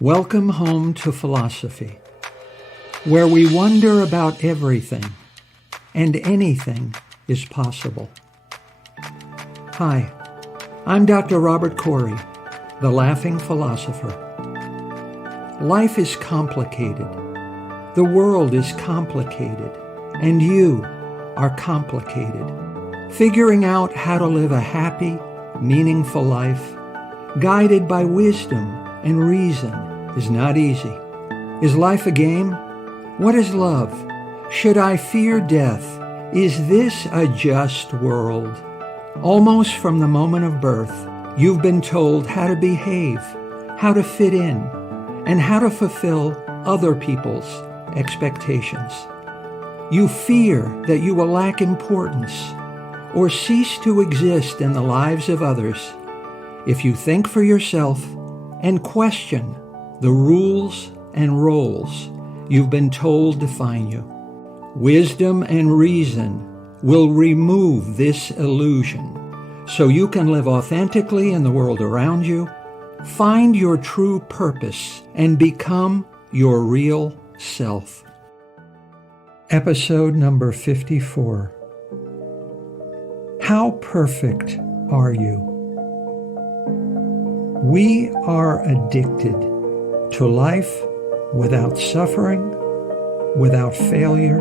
Welcome home to philosophy, where we wonder about everything and anything is possible. Hi, I'm Dr. Robert Corey, the Laughing Philosopher. Life is complicated. The world is complicated, and you are complicated. Figuring out how to live a happy, meaningful life, guided by wisdom and reason, is not easy. Is life a game? What is love? Should I fear death? Is this a just world? Almost from the moment of birth, you've been told how to behave, how to fit in, and how to fulfill other people's expectations. You fear that you will lack importance or cease to exist in the lives of others if you think for yourself and question the rules and roles you've been told define you. Wisdom and reason will remove this illusion so you can live authentically in the world around you, find your true purpose, and become your real self. Episode number 54. How perfect are you? We are addicted to life without suffering, without failure,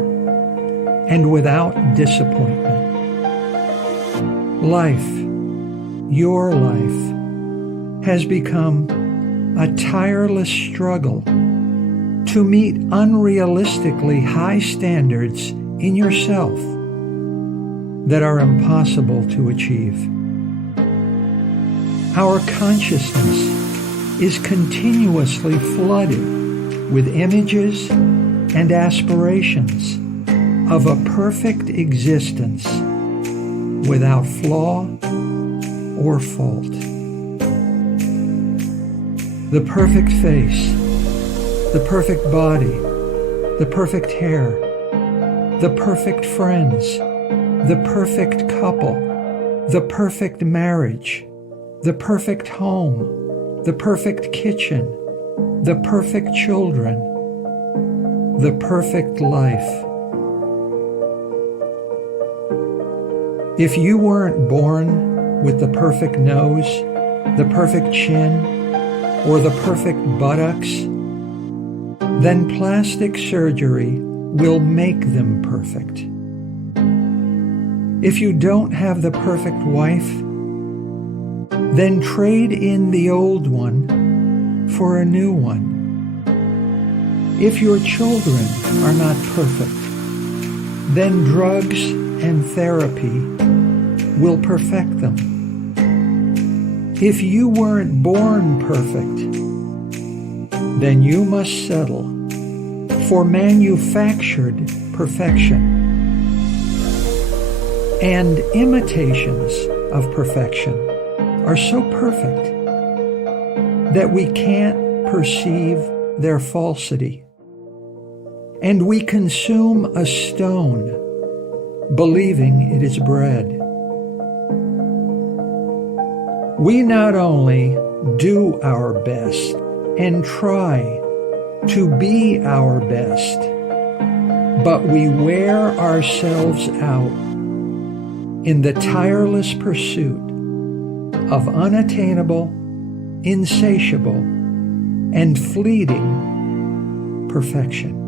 and without disappointment. Life, your life, has become a tireless struggle to meet unrealistically high standards in yourself that are impossible to achieve. Our consciousness is continuously flooded with images and aspirations of a perfect existence without flaw or fault. The perfect face, the perfect body, the perfect hair, the perfect friends, the perfect couple, the perfect marriage, the perfect home, the perfect kitchen, the perfect children, the perfect life. If you weren't born with the perfect nose, the perfect chin, or the perfect buttocks, then plastic surgery will make them perfect. If you don't have the perfect wife, then trade in the old one for a new one. If your children are not perfect, then drugs and therapy will perfect them. If you weren't born perfect, then you must settle for manufactured perfection. And imitations of perfection are so perfect that we can't perceive their falsity. And we consume a stone, believing it is bread. We not only do our best and try to be our best, but we wear ourselves out in the tireless pursuit of unattainable, insatiable, and fleeting perfection.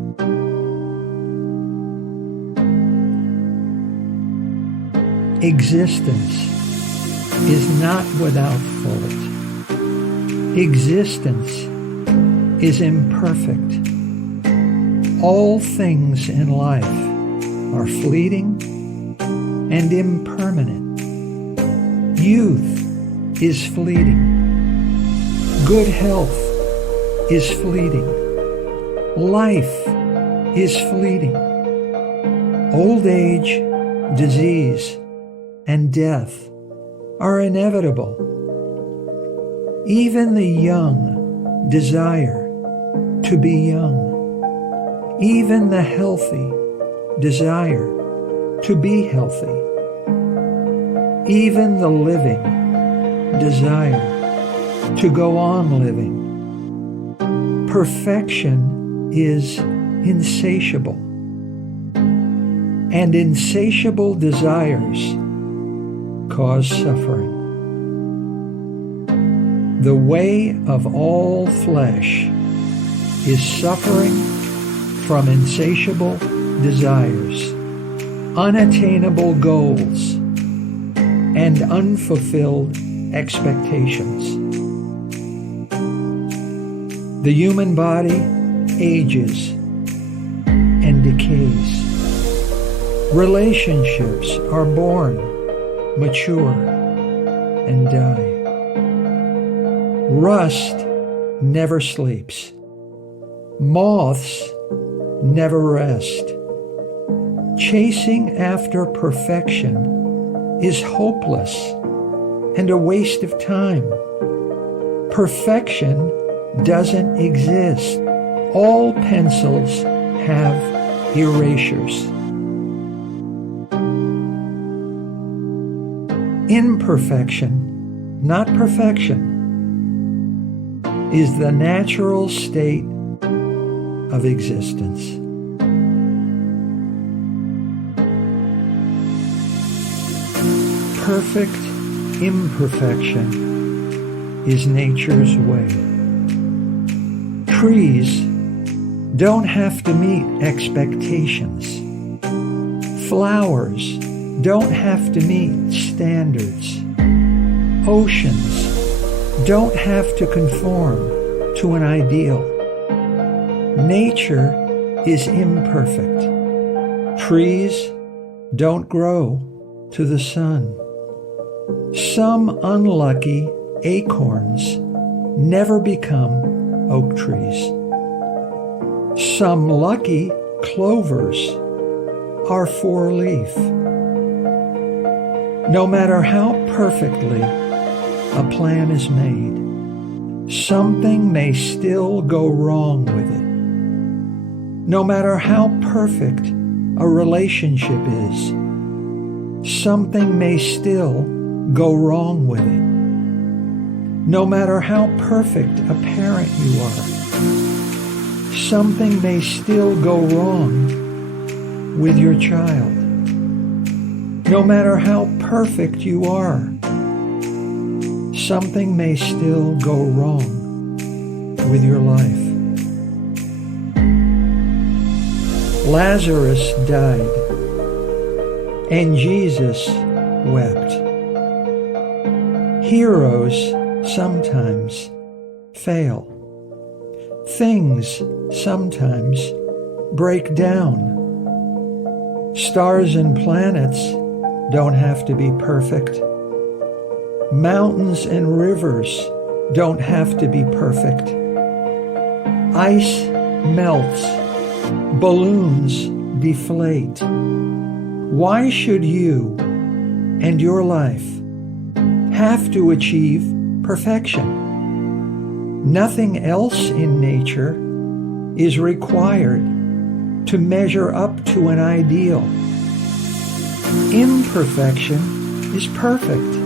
Existence is not without fault. Existence is imperfect. All things in life are fleeting and impermanent. Youth is fleeting. Good health is fleeting. Life is fleeting. Old age, disease, and death are inevitable. Even the young desire to be young. Even the healthy desire to be healthy. Even the living desire to go on living. Perfection is insatiable, and insatiable desires cause suffering. The way of all flesh is suffering from insatiable desires, unattainable goals, and unfulfilled expectations. The human body ages and decays. Relationships are born, mature, and die. Rust never sleeps. Moths never rest. Chasing after perfection is hopeless and a waste of time. Perfection doesn't exist. All pencils have erasures. Imperfection, not perfection, is the natural state of existence. Perfect imperfection is nature's way. Trees don't have to meet expectations. Flowers don't have to meet standards. Oceans don't have to conform to an ideal. Nature is imperfect. Trees don't grow to the sun. Some unlucky acorns never become oak trees. Some lucky clovers are four-leaf. No matter how perfectly a plan is made, something may still go wrong with it. No matter how perfect a relationship is, something may still go wrong with it. No matter how perfect a parent you are, something may still go wrong with your child. No matter how perfect you are, something may still go wrong with your life. Lazarus died, and Jesus wept. Heroes sometimes fail. Things sometimes break down. Stars and planets don't have to be perfect. Mountains and rivers don't have to be perfect. Ice melts. Balloons deflate. Why should you and your life have to achieve perfection? Nothing else in nature is required to measure up to an ideal. Imperfection is perfect.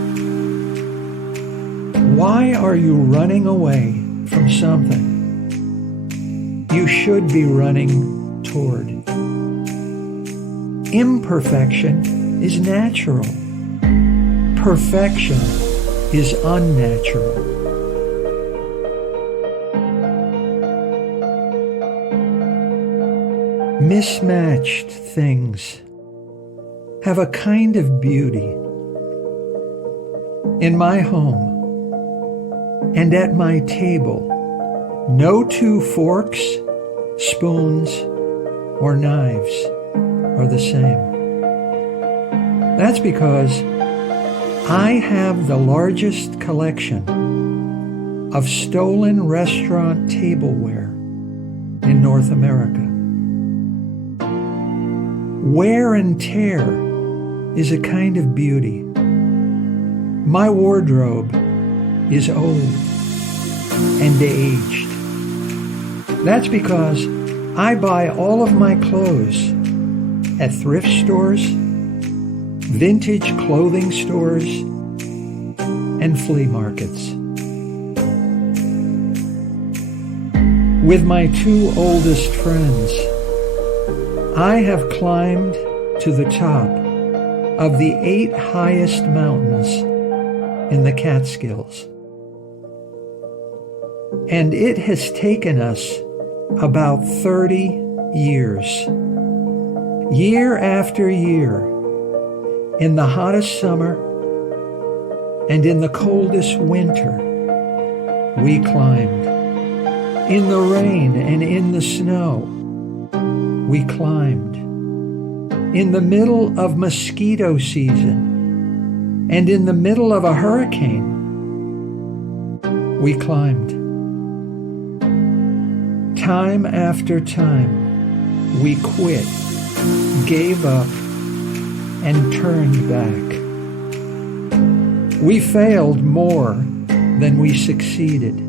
Why are you running away from something you should be running toward? Imperfection is natural. Perfection is unnatural. Mismatched things have a kind of beauty. In my home and at my table, no two forks, spoons, or knives are the same. That's because I have the largest collection of stolen restaurant tableware in North America. Wear and tear is a kind of beauty. My wardrobe is old and aged. That's because I buy all of my clothes at thrift stores, vintage clothing stores, and flea markets. With my two oldest friends, I have climbed to the top of the 8 highest mountains in the Catskills. And it has taken us about 30 years. Year after year, in the hottest summer and in the coldest winter, we climbed. In the rain and in the snow, we climbed. In the middle of mosquito season and in the middle of a hurricane, we climbed. Time after time, we quit, gave up, and turned back. We failed more than we succeeded.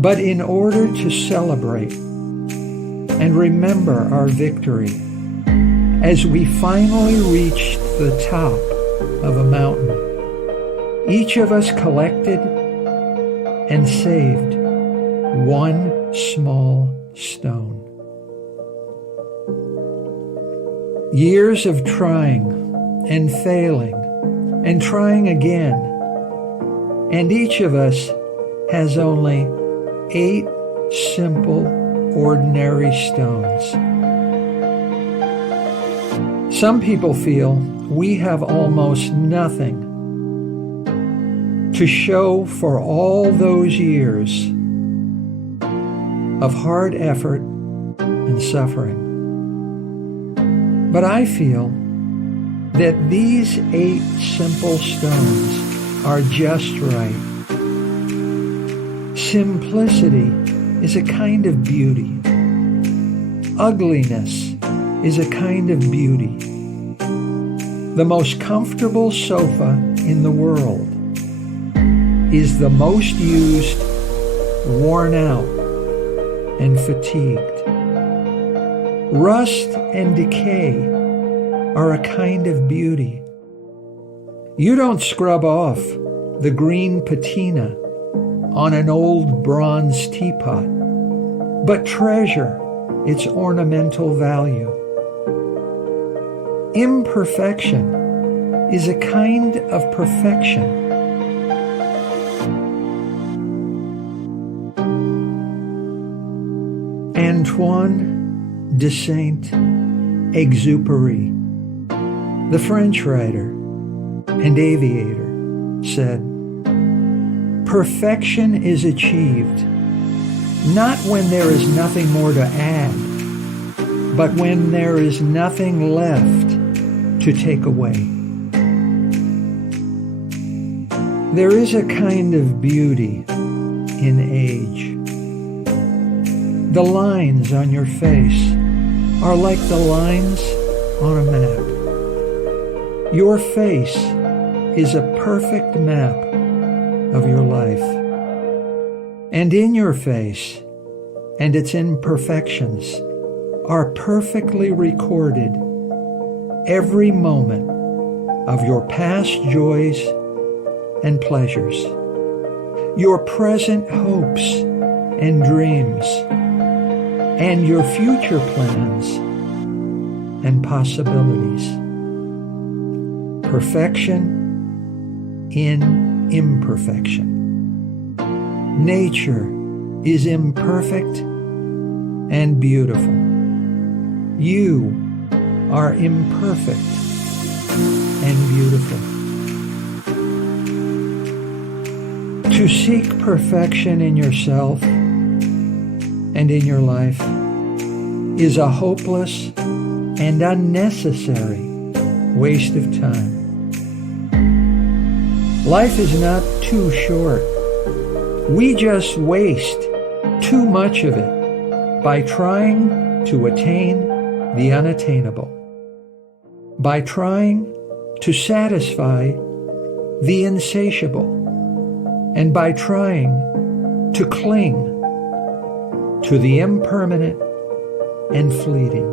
But in order to celebrate and remember our victory, as we finally reached the top of a mountain, each of us collected and saved one small stone. Years of trying and failing and trying again, and each of us has only 8 simple, ordinary stones. Some people feel we have almost nothing to show for all those years of hard effort and suffering. But I feel that these 8 simple stones are just right. Simplicity is a kind of beauty. Ugliness is a kind of beauty. The most comfortable sofa in the world is the most used, worn out, and fatigued. Rust and decay are a kind of beauty. You don't scrub off the green patina on an old bronze teapot, but treasure its ornamental value. Imperfection is a kind of perfection. Antoine de Saint-Exupéry, the French writer and aviator, said, "Perfection is achieved not when there is nothing more to add, but when there is nothing left to take away." There is a kind of beauty in age. The lines on your face are like the lines on a map. Your face is a perfect map of your life. And in your face and its imperfections are perfectly recorded every moment of your past joys and pleasures, your present hopes and dreams, and your future plans and possibilities. Perfection in imperfection. Nature is imperfect and beautiful. You are imperfect and beautiful. To seek perfection in yourself and in your life is a hopeless and unnecessary waste of time. Life is not too short. We just waste too much of it by trying to attain the unattainable, by trying to satisfy the insatiable, and by trying to cling to the impermanent and fleeting.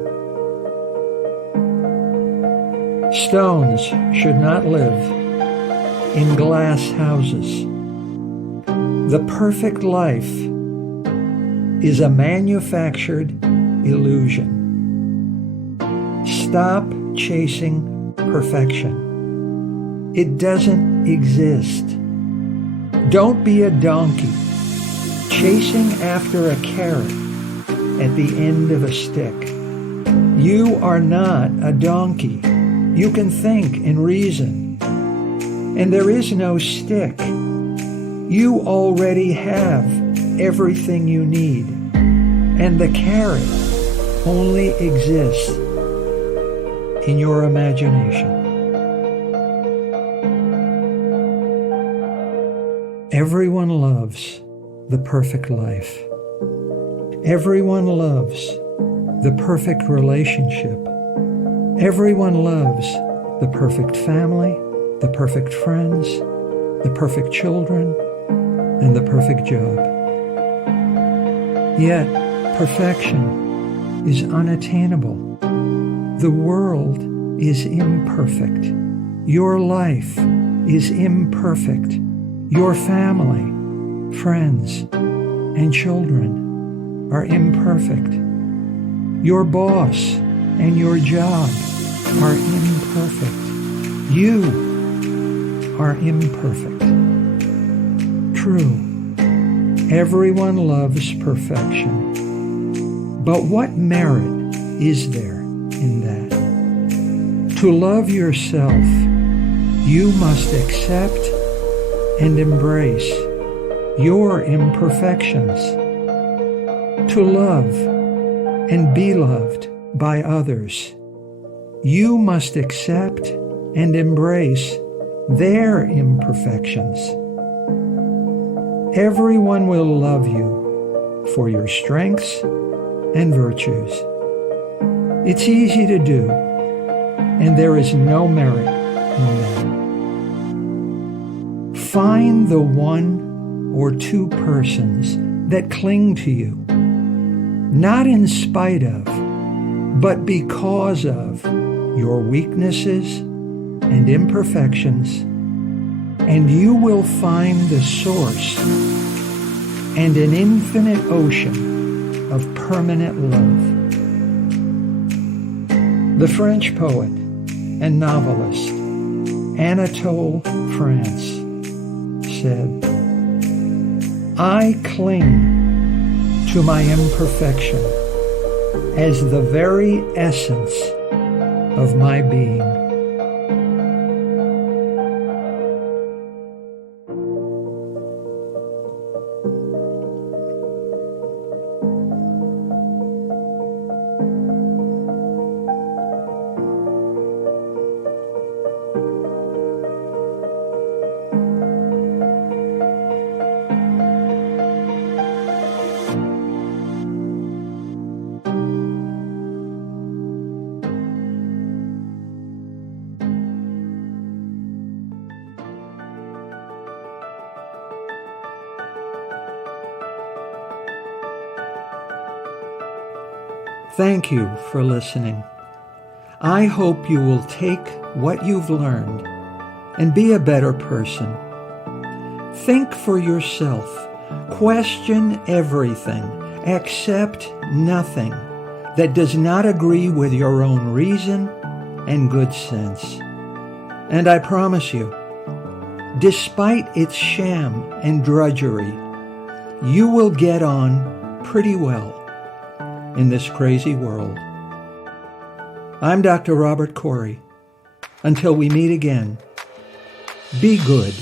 Stones should not live in glass houses. The perfect life is a manufactured illusion. Stop chasing perfection. It doesn't exist. Don't be a donkey chasing after a carrot at the end of a stick. You are not a donkey. You can think and reason. And there is no stick. You already have everything you need. And the carrot only exists in your imagination. Everyone loves the perfect life. Everyone loves the perfect relationship. Everyone loves the perfect family, the perfect friends, the perfect children, and the perfect job. Yet, perfection is unattainable. The world is imperfect. Your life is imperfect. Your family, friends, and children are imperfect. Your boss and your job are imperfect. You are imperfect. True, everyone loves perfection. But what merit is there in that? To love yourself, you must accept and embrace your imperfections. To love and be loved by others, you must accept and embrace their imperfections. Everyone will love you for your strengths and virtues. It's easy to do, and there is no merit in that. Find the one or two persons that cling to you, not in spite of, but because of your weaknesses and imperfections, and you will find the source and an infinite ocean of permanent love. The French poet and novelist Anatole France said, "I cling to my imperfection as the very essence of my being." Thank you for listening. I hope you will take what you've learned and be a better person. Think for yourself. Question everything. Accept nothing that does not agree with your own reason and good sense. And I promise you, despite its sham and drudgery, you will get on pretty well in this crazy world. I'm Dr. Robert Corey. Until we meet again, be good.